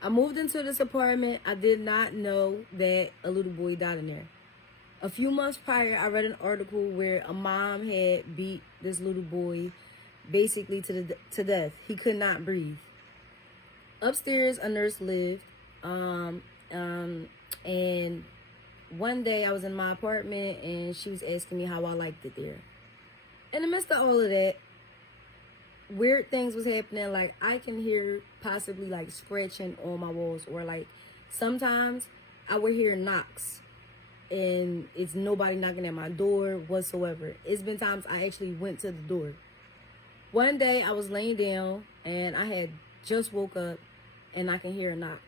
I moved into this apartment. I did not know that a little boy died in there. A few months prior, I read an article where a mom had beat this little boy basically to death. He could not breathe. Upstairs, a nurse lived. And one day I was in my apartment and she was asking me how I liked it there. In the midst of all of that, weird things was happening. Like, I can hear possibly like scratching on my walls, or like sometimes I would hear knocks and it's nobody knocking at my door whatsoever. It's been times I actually went to the door. One day I was laying down and I had just woke up and I can hear a knock.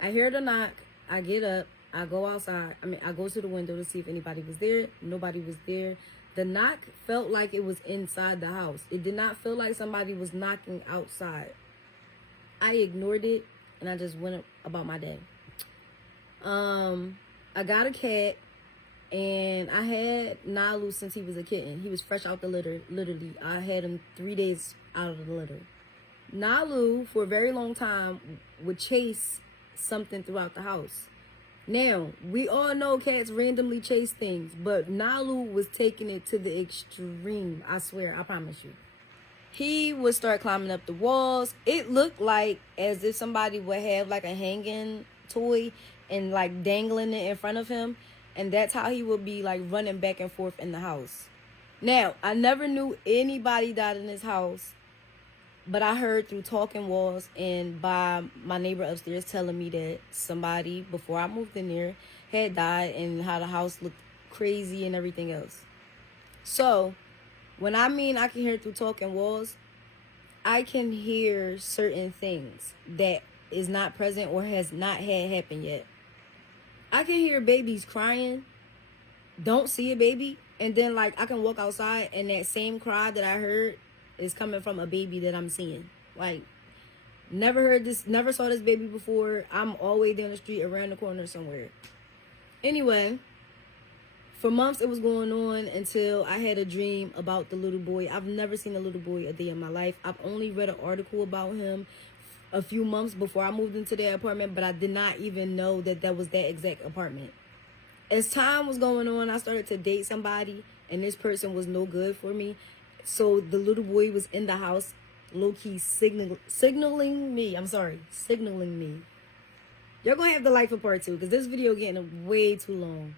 I hear the knock, I get up, I go outside. I go to the window to see if anybody was there. Nobody was there. The knock felt like it was inside the house. It did not feel like somebody was knocking outside. I ignored it and I just went about my day. I got a cat and I had Nalu since he was a kitten. He was fresh out the litter, literally. I had him 3 days out of the litter. Nalu, for a very long time, would chase something throughout the house. Now, we all know cats randomly chase things, but Nalu was taking it to the extreme. I swear, I promise you. He would start climbing up the walls. It looked like as if somebody would have like a hanging toy and like dangling it in front of him. And that's how he would be like running back and forth in the house. Now, I never knew anybody died in this house, but I heard through talking walls and by my neighbor upstairs telling me that somebody, before I moved in there, had died and how the house looked crazy and everything else. So, when I mean I can hear through talking walls, I can hear certain things that is not present or has not had happen yet. I can hear babies crying, don't see a baby, and then like I can walk outside and that same cry that I heard is coming from a baby that I'm seeing. Like, never heard this, never saw this baby before. I'm all the way down the street, around the corner somewhere. Anyway, for months it was going on until I had a dream about the little boy. I've never seen a little boy a day in my life. I've only read an article about him a few months before I moved into that apartment, but I did not even know that that was that exact apartment. As time was going on, I started to date somebody, and this person was no good for me. So the little boy was in the house, low-key signaling me. Signaling me. You're going to have to like for part 2, because this video getting way too long.